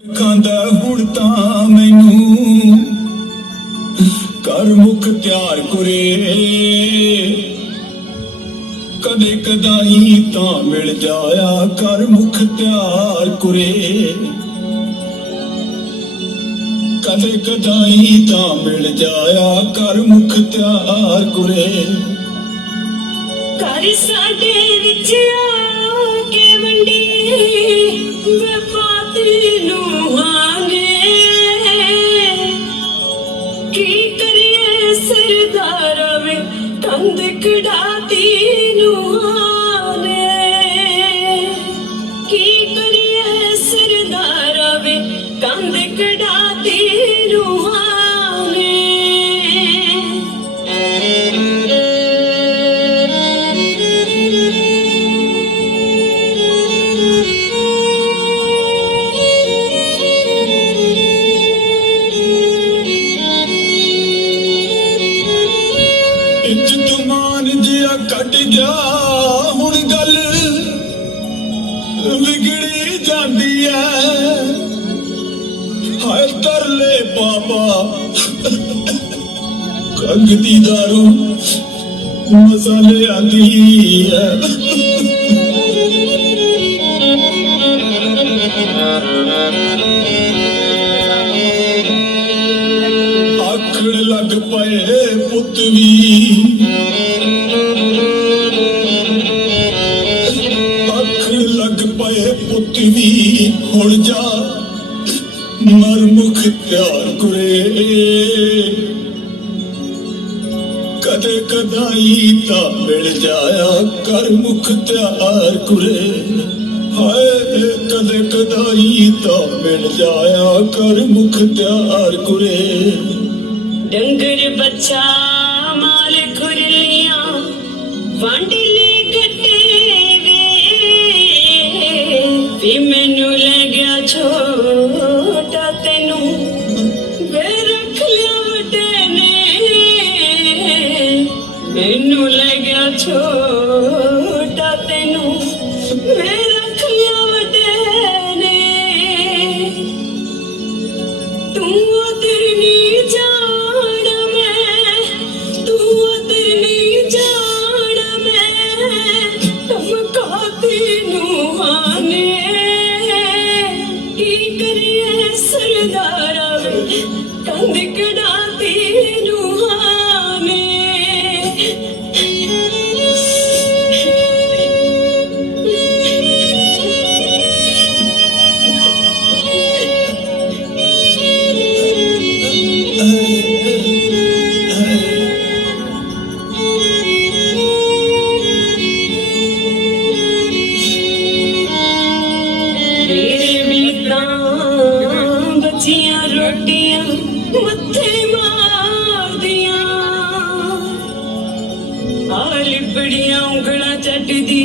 ਖਾਂਦਾ ਹੁਣ ਤਾਂ ਮੈਨੂੰ ਕਰ ਮੁਖ ਤਿਆਰ ਕੁਰੇ। ਕਦੇ ਕਦਾਈ ਤਾਂ ਮਿਲ ਜਾਇਆ ਕਰ ਮੁਖ ਤਿਆਰ ਕੁਰੇ। ਕਦੇ ਕਦਾਈ ਤਾਂ ਮਿਲ ਜਾਇਆ ਕਰ ਮੁਖ ਤਿਆਰ ਕੁਰੇ। ਘਰ ਸਾਡੇ ਵਿੱਚ ਆ ਕੇ ਮੰਡੀ ਕੀ ਕਰੀਏ ਸਰਦਾਰ ਵੇ ਕੰਧ ਕਢਾਤੀ ਨੂੰ ਕੱਟ ਗਿਆ, ਹੁਣ ਗੱਲ ਵਿਗੜੀ ਜਾਂਦੀ ਐ। ਹਾਏ ਤਰਲੇ ਬਾਬਾ ਕੰਗ ਦੀ ਦਾਰੂ ਮਸਾਲੇ ਆਂਦੀ ਐ। ਆਖੜ ਲੱਗ ਪਏ ਪੁੱਤ ਵੀ। ਲੱਗ ਪੁੱਤ ਵੀ ਹੁਣ ਜਾ। ਮਰ ਮੁਖ ਤਿਆਰ ਕੁਰੇ। ਕਦੇ ਕਦਾਈ ਤਾਂ ਮਿਲ ਜਾਇਆ ਕਰ ਮੁਖ ਤਿਆਰ ਕੁਰੇ। ਹਾਏ ਕਦੇ ਕਦਾਈ ਤਾਂ ਮਿਲ ਜਾਇਆ ਕਰ ਮੁਖ ਤਿਆਰ ਕੁਰੇ। ਡੰਗਰ ਬੱਚਾ, ਮਾਲ ਖੁਰਲੀਆਂ ਵਾਂਡਲੀ ਲੈ ਮੇਰੇ ਵੀ ਤਾਂ ਰੋਟੀਆਂ ਮੱਥੇ ਮਾਰਦੀਆਂ। ਆ ਲਿਬੜੀਆਂ ਉਂਗਲਾਂ ਚੱਟਦੀ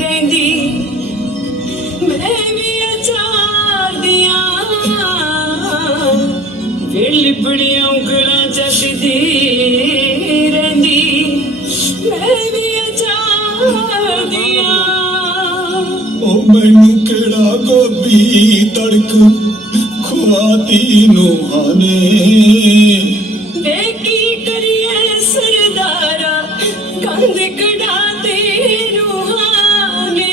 ਰਹਿੰਦੀ। ਮੈਂ ਵੀ ਅਚਾਰਦੀਆਂ। ਵੇ ਲਿਬੜੀਆਂ ਉਂਗਲਾਂ ਚੱਟਦੀ ਰਹਿੰਦੀ। ਮੈਂ ਵੀ ਅਚਾਰਦੀਆਂ। ਉਹ ਮੈਨੂੰ ਗੋਭੀ ਤੜਕ ਖਵਾਤੀ ਨੂੰ ਹਾਨੇ ਵੇ ਕੀ ਕਰੀਏ ਸਰਦਾਰਾ ਕੰਧ ਕਢਾਤੇ ਰੂਹਾਨੇ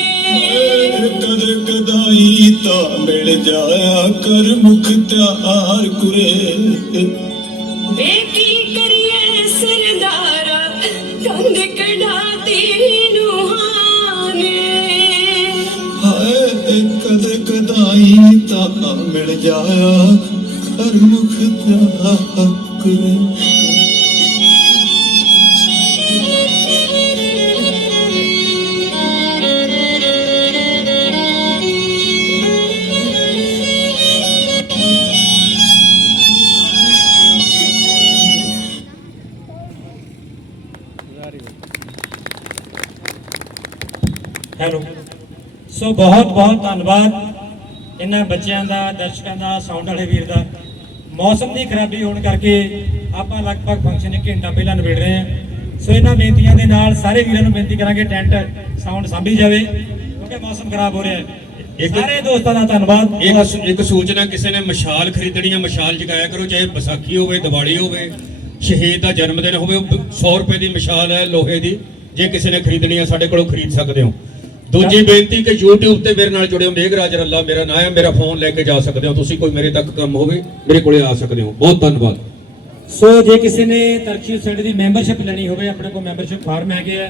ਕਦ ਕਦਾਈ ਤਾਂ ਮਿਲ ਜਾਇਆ ਕਰ ਮੁਖ ਤਿਆਰ ਕੁਰੇ। ਵੇ ਮਿਲ ਜਾਇਆ ਕਰ ਮੁਖ ਤਿਆਰ ਕੁਰੇ ਹੈਲੋ ਸੋ ਬਹੁਤ ਬਹੁਤ ਧੰਨਵਾਦ ਇਹਨਾਂ ਬੱਚਿਆਂ ਦਾ ਦਰਸ਼ਕਾਂ ਦਾ ਸਾਊਂਡ ਵਾਲੇ ਵੀਰ ਦਾ ਮੌਸਮ ਦੀ ਖਰਾਬੀ ਹੋਣ ਕਰਕੇ ਆਪਾਂ ਲਗਭਗ ਫੰਕਸ਼ਨ ਇੱਕ ਘੰਟਾ ਪਹਿਲਾਂ ਨਿਬੇੜ ਰਹੇ ਹਾਂ। ਸੋ ਇਹਨਾਂ ਬੇਨਤੀਆਂ ਦੇ ਨਾਲ ਸਾਰੇ ਵੀਰਾਂ ਨੂੰ ਬੇਨਤੀ ਕਰਾਂਗੇ ਟੈਂਟ ਸਾਊਂਡ ਸਾਂਭੀ ਜਾਵੇ ਕਿਉਂਕਿ ਮੌਸਮ ਖਰਾਬ ਹੋ ਰਿਹਾ ਹੈ। ਸਾਰੇ ਦੋਸਤਾਂ ਦਾ ਧੰਨਵਾਦ। ਇੱਕ ਇੱਕ ਸੂਚਨਾ ਕਿਸੇ ਨੇ ਮਸ਼ਾਲ ਖਰੀਦਣੀ ਹੈ ਮਸ਼ਾਲ ਜਗਾਇਆ ਕਰੋ ਚਾਹੇ ਵਿਸਾਖੀ ਹੋਵੇ ਦੀਵਾਲੀ ਹੋਵੇ ਸ਼ਹੀਦ ਦਾ ਜਨਮ ਦਿਨ ਹੋਵੇ ਉਹ 100 ਰੁਪਏ ਦੀ ਮਸ਼ਾਲ ਹੈ ਲੋਹੇ ਦੀ ਜੇ ਕਿਸੇ ਨੇ ਖਰੀਦਣੀ ਹੈ ਸਾਡੇ ਕੋਲੋਂ ਖਰੀਦ ਸਕਦੇ ਹੋ। ਦੂਜੀ ਬੇਨਤੀ ਕਿ YouTube ਤੇ ਮੇਰੇ ਨਾਲ ਜੁੜਿਓ ਮੇਘਰਾਜ ਰੱਲਾ, ਮੇਰਾ ਨਾਮ ਹੈ, ਮੇਰਾ ਫੋਨ ਲੈ ਕੇ ਜਾ ਸਕਦੇ ਹੋ। ਤੁਸੀਂ ਕੋਈ ਮੇਰੇ ਤੱਕ ਕੰਮ ਹੋਵੇ, ਮੇਰੇ ਕੋਲੇ ਆ ਸਕਦੇ ਹੋ। ਬਹੁਤ ਧੰਨਵਾਦ। ਸੋ ਜੇ ਕਿਸੇ ਨੇ ਤਰਕਸ਼ੀਲ ਸੈਂਟਰ ਦੀ ਮੈਂਬਰਸ਼ਿਪ ਲੈਣੀ ਹੋਵੇ, ਆਪਣੇ ਕੋਲ ਮੈਂਬਰਸ਼ਿਪ ਫਾਰਮ ਹੈਗੇ ਆ।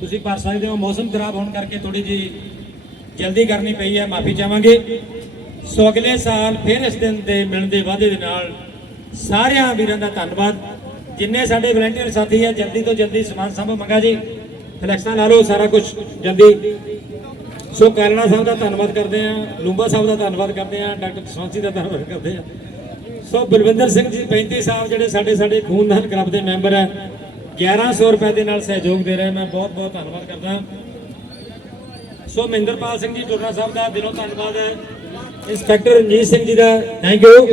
ਤੁਸੀਂ ਭਰ ਸਕਦੇ ਹੋ। ਮੌਸਮ ਖਰਾਬ ਹੋਣ ਕਰਕੇ ਥੋੜੀ ਜੀ ਜਲਦੀ ਕਰਨੀ ਪਈ ਹੈ, ਮਾਫੀ ਚਾਹਾਂਗੇ। ਸੋ ਅਗਲੇ ਸਾਲ ਫਿਰ ਇਸ ਦਿਨ ਦੇ ਮਿਲਣ ਦੇ ਵਾਅਦੇ ਦੇ ਨਾਲ ਸਾਰਿਆਂ ਵੀਰਾਂ ਦਾ ਧੰਨਵਾਦ। ਜਿੰਨੇ ਸਾਡੇ ਵਲੰਟੀਅਰ ਸਾਥੀ ਆ, ਜਲਦੀ ਤੋਂ ਜਲਦੀ ਸਮਾਨ ਸੰਭਵ ਮੰਗਾ ਜੀ, ਫਲੈਕਸਾਂ ਲਾ ਲਓ, ਸਾਰਾ ਕੁਝ ਜਲਦੀ। ਸੋ ਕਾਲਣਾ ਸਾਹਿਬ ਦਾ ਧੰਨਵਾਦ ਕਰਦੇ ਆ ਲੂੰਬਾ ਸਾਹਿਬ ਦਾ ਧੰਨਵਾਦ ਕਰਦੇ ਆ ਡਾਕਟਰ ਸੌਂਸੀ ਦਾ ਧੰਨਵਾਦ ਕਰਦੇ ਆ ਸੋ ਬਲਵਿੰਦਰ ਸਿੰਘ ਜੀ 35 ਸਾਹਿਬ ਜਿਹੜੇ ਸਾਡੇ ਸਾਡੇ ਖੂਨਦਾਨ ਕਲੱਬ ਦੇ ਮੈਂਬਰ ਹੈ 1100 ਰੁਪਏ ਦੇ ਨਾਲ ਸਹਿਯੋਗ ਦੇ ਰਹੇ ਮੈਂ ਬਹੁਤ ਬਹੁਤ ਧੰਨਵਾਦ ਕਰਦਾ ਸੋ ਮਹਿੰਦਰਪਾਲ ਸਿੰਘ ਜੀ, ਟੁਰਨਾ ਸਾਹਿਬ ਦਾ ਦਿਲੋਂ ਧੰਨਵਾਦ ਹੈ। Inspector Ranjit Singh ji the thank you